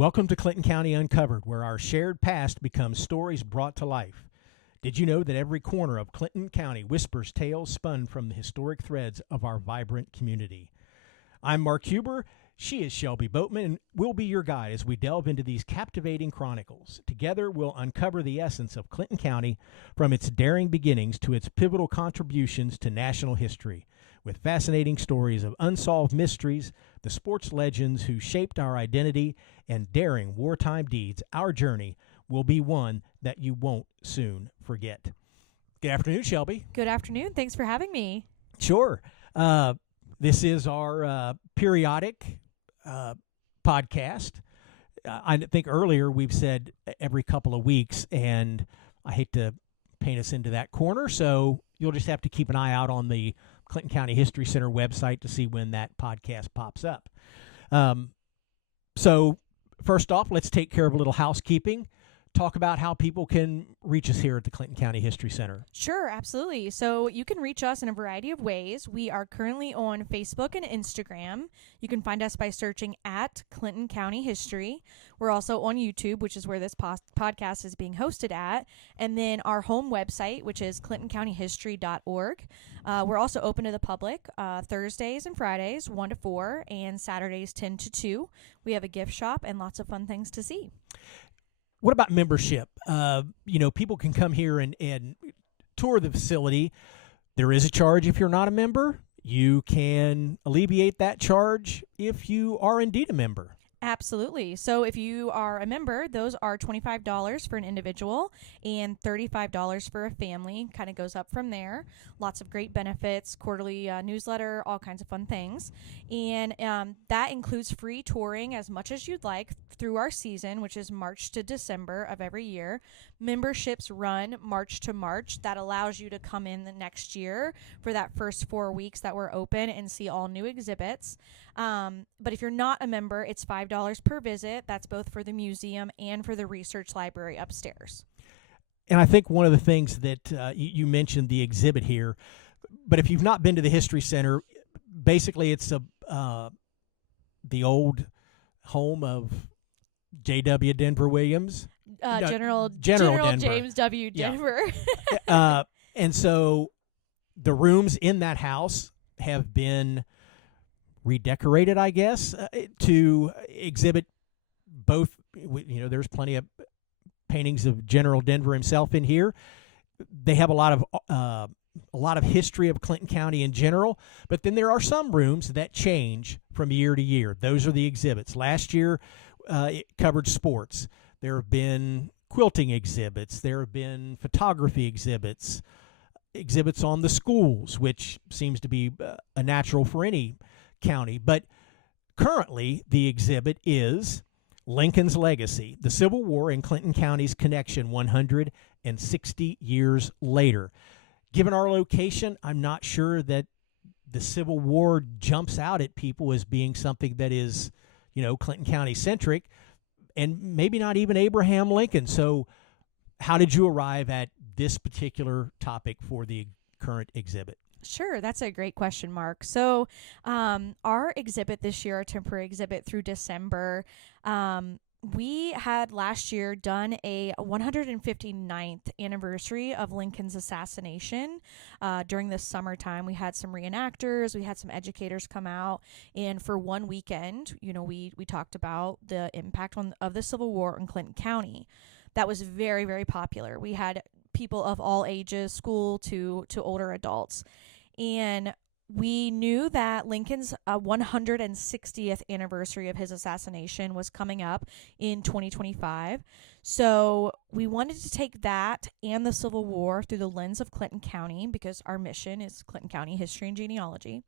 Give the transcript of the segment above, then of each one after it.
Welcome to Clinton County Uncovered, where our shared past becomes stories brought to life. Did you know that every corner of Clinton County whispers tales spun from the historic threads of our vibrant community? I'm Mark Huber. She is Shelby Boatman, and we'll be your guide as we delve into these captivating chronicles. Together, we'll uncover the essence of Clinton County from its daring beginnings to its pivotal contributions to national history, with fascinating stories of unsolved mysteries, the sports legends who shaped our identity, and daring wartime deeds. Our journey will be one that you won't soon forget. Good afternoon, Shelby. Good afternoon. Thanks for having me. Sure. This is our periodic podcast. I think earlier we've said every couple of weeks, and I hate to paint us into that corner, so you'll just have to keep an eye out on the Clinton County History Center website to see when that podcast pops up. So first off, let's take care of a little housekeeping. Talk about how people can reach us here at the Clinton County History Center. Sure, absolutely. So you can reach us in a variety of ways. We are currently on Facebook and Instagram. You can find us by searching at Clinton County History. We're also on YouTube, which is where this podcast is being hosted at. And then our home website, which is clintoncountyhistory.org. We're also open to the public Thursdays and Fridays, 1 to 4, and Saturdays, 10 to 2. We have a gift shop and lots of fun things to see. What about membership? People can come here and tour the facility. There is a charge if you're not a member. You can alleviate that charge if you are indeed a member. Absolutely. So if you are a member, those are $25 for an individual and $35 for a family. Kind of goes up from there. Lots of great benefits, quarterly newsletter, all kinds of fun things. And that includes free touring as much as you'd like through our season, which is March to December of every year. Memberships run March to March. That allows you to come in the next year for that first 4 weeks that we're open and see all new exhibits. But if you're not a member, it's $5 per visit. That's both for the museum and for the research library upstairs. And I think one of the things that you mentioned the exhibit here, but if you've not been to the History Center, basically it's the old home of J.W. Denver Williams. General Denver. James W. Denver. Yeah. And so the rooms in that house have been redecorated, I guess, to exhibit both. There's plenty of paintings of General Denver himself in here. They have a lot of history of Clinton County in general, but then there are some rooms that change from year to year. Those are the exhibits. Last year, it covered sports. There have been quilting exhibits. There have been photography exhibits on the schools, which seems to be a natural for any county. But currently, the exhibit is Lincoln's Legacy, the Civil War and Clinton County's connection 160 years later. Given our location, I'm not sure that the Civil War jumps out at people as being something that is, Clinton County centric, and maybe not even Abraham Lincoln. So how did you arrive at this particular topic for the current exhibit? Sure, that's a great question, Mark. So our exhibit this year, our temporary exhibit through December, we had last year done a 159th anniversary of Lincoln's assassination. During the summertime, we had some reenactors, we had some educators come out, and for one weekend, we talked about the impact of the Civil War in Clinton County. That was very, very popular. We had people of all ages, school to older adults. And we knew that Lincoln's 160th anniversary of his assassination was coming up in 2025. So we wanted to take that and the Civil War through the lens of Clinton County, because our mission is Clinton County History and Genealogy.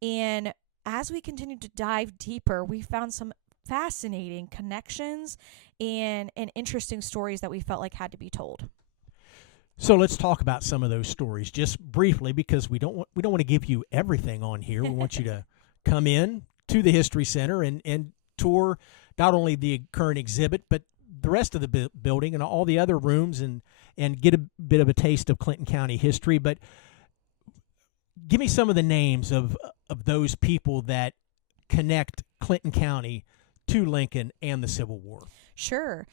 And as we continued to dive deeper, we found some fascinating connections and interesting stories that we felt like had to be told. So let's talk about some of those stories just briefly, because we don't want to give you everything on here. We want you to come in to the History Center and tour not only the current exhibit, but the rest of the building and all the other rooms and get a bit of a taste of Clinton County history. But give me some of the names of those people that connect Clinton County to Lincoln and the Civil War. Sure.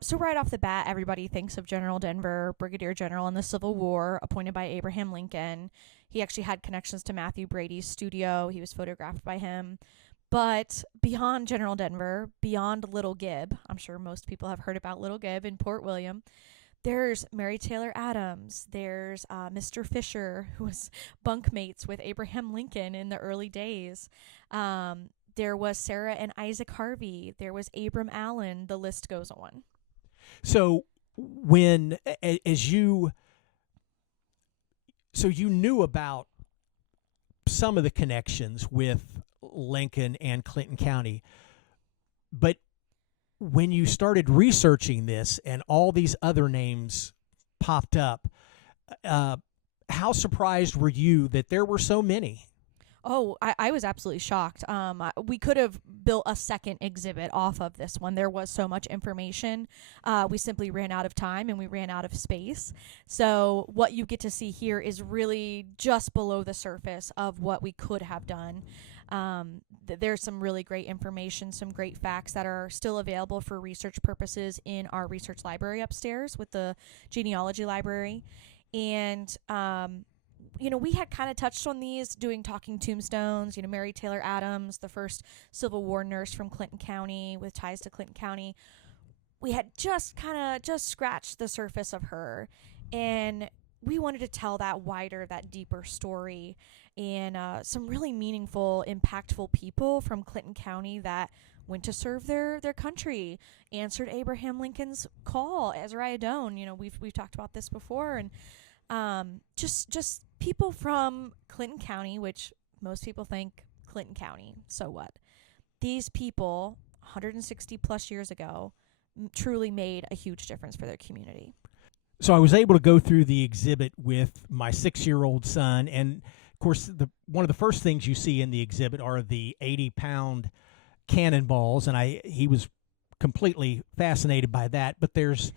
So right off the bat, everybody thinks of General Denver, Brigadier General in the Civil War, appointed by Abraham Lincoln. He actually had connections to Matthew Brady's studio. He was photographed by him. But beyond General Denver, beyond Little Gib, I'm sure most people have heard about Little Gib in Port William, there's Mary Taylor Adams. There's Mr. Fisher, who was bunkmates with Abraham Lincoln in the early days. There was Sarah and Isaac Harvey. There was Abram Allen. The list goes on. So when, you knew about some of the connections with Lincoln and Clinton County, but when you started researching this and all these other names popped up, how surprised were you that there were so many? Oh, I was absolutely shocked. We could have built a second exhibit off of this one. There was so much information. We simply ran out of time and we ran out of space. So what you get to see here is really just below the surface of what we could have done. There's some really great information, some great facts that are still available for research purposes in our research library upstairs with the genealogy library. And, we had kind of touched on these doing talking tombstones, Mary Taylor Adams, the first Civil War nurse from Clinton County with ties to Clinton County. We had just scratched the surface of her. And we wanted to tell that wider, that deeper story, and some really meaningful, impactful people from Clinton County that went to serve their country, answered Abraham Lincoln's call. Azariah Doan, we've talked about this before, and just people from Clinton County, which most people think Clinton County, so what? These people, 160 plus years ago, truly made a huge difference for their community. So I was able to go through the exhibit with my 6-year-old son, and of course, one of the first things you see in the exhibit are the 80-pound cannonballs, and he was completely fascinated by that. But there's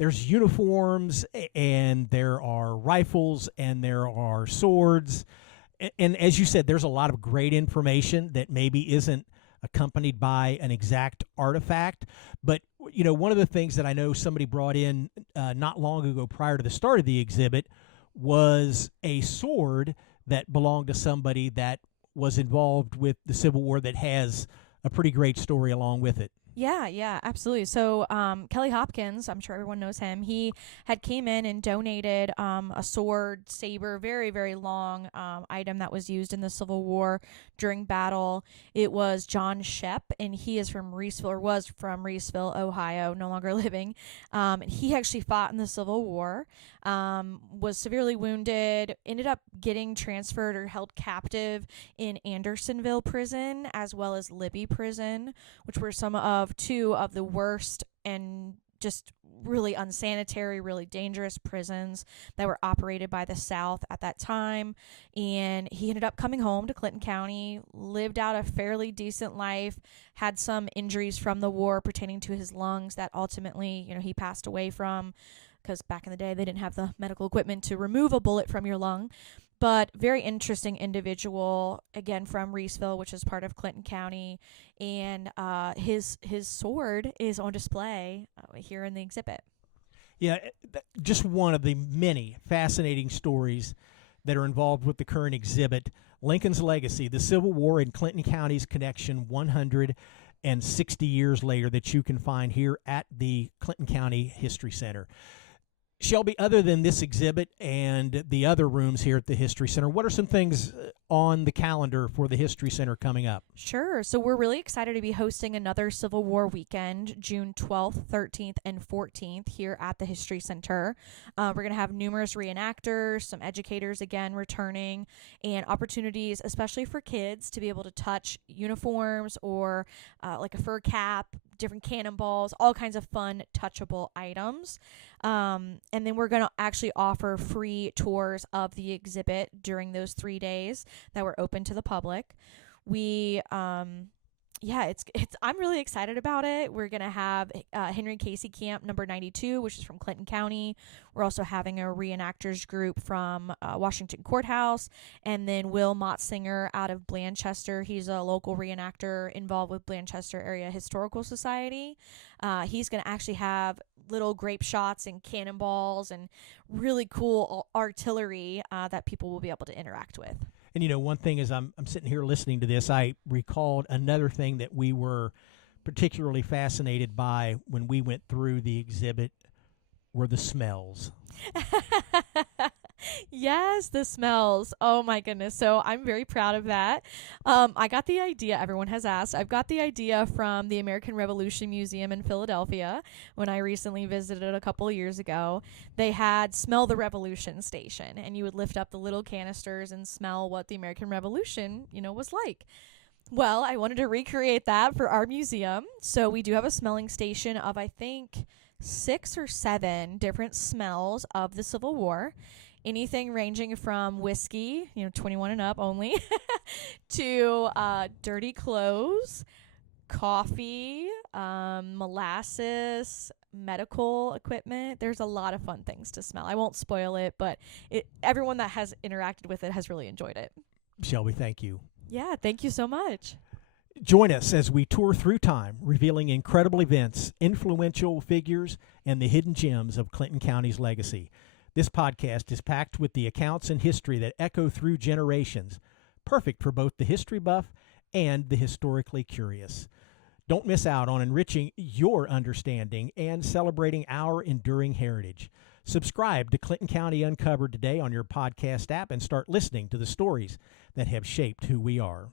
uniforms, and there are rifles, and there are swords, and as you said, there's a lot of great information that maybe isn't accompanied by an exact artifact. But one of the things that I know somebody brought in not long ago prior to the start of the exhibit was a sword that belonged to somebody that was involved with the Civil War that has a pretty great story along with it. Yeah, absolutely. So Kelly Hopkins, I'm sure everyone knows him. He had came in and donated a sword, saber, very, very long item that was used in the Civil War during battle. It was John Shep, and he is from Reeseville, or was from Reeseville, Ohio, no longer living. He actually fought in the Civil War, was severely wounded, ended up getting transferred or held captive in Andersonville prison as well as Libby prison, which were two of the worst and just really unsanitary, really dangerous prisons that were operated by the South at that time. And he ended up coming home to Clinton County, lived out a fairly decent life, had some injuries from the war pertaining to his lungs that ultimately, he passed away from, because back in the day they didn't have the medical equipment to remove a bullet from your lung. But very interesting individual, again from Reeseville, which is part of Clinton County, and his sword is on display here in the exhibit. Yeah, just one of the many fascinating stories that are involved with the current exhibit, Lincoln's Legacy, the Civil War and Clinton County's Connection 160 years later, that you can find here at the Clinton County History Center. Shelby, other than this exhibit and the other rooms here at the History Center, what are some things on the calendar for the History Center coming up? Sure. So we're really excited to be hosting another Civil War weekend, June 12th, 13th, and 14th here at the History Center. We're going to have numerous reenactors, some educators again returning, and opportunities, especially for kids, to be able to touch uniforms or like a fur cap, different cannonballs, all kinds of fun, touchable items. And then we're going to actually offer free tours of the exhibit during those 3 days that were open to the public. We yeah, it's I'm really excited about it. We're gonna have Henry Casey Camp number 92, which is from Clinton County. We're also having a reenactors group from Washington Courthouse, and then Will Mottsinger out of Blanchester. He's a local reenactor involved with Blanchester Area Historical Society. He's gonna actually have little grape shots and cannonballs and really cool artillery that people will be able to interact with. And, one thing is I'm sitting here listening to this, I recalled another thing that we were particularly fascinated by when we went through the exhibit were the smells. Yes, the smells. Oh my goodness. So I'm very proud of that. I got the idea, everyone has asked, I've got the idea from the American Revolution Museum in Philadelphia when I recently visited a couple of years ago. They had Smell the Revolution station, and you would lift up the little canisters and smell what the American Revolution, was like. Well, I wanted to recreate that for our museum. So we do have a smelling station of, I think, 6 or 7 different smells of the Civil War. Anything ranging from whiskey, 21 and up only, to dirty clothes, coffee, molasses, medical equipment. There's a lot of fun things to smell. I won't spoil it, but everyone that has interacted with it has really enjoyed it. Shelby, thank you. Yeah, thank you so much. Join us as we tour through time, revealing incredible events, influential figures, and the hidden gems of Clinton County's legacy. This podcast is packed with the accounts and history that echo through generations, perfect for both the history buff and the historically curious. Don't miss out on enriching your understanding and celebrating our enduring heritage. Subscribe to Clinton County Uncovered today on your podcast app and start listening to the stories that have shaped who we are.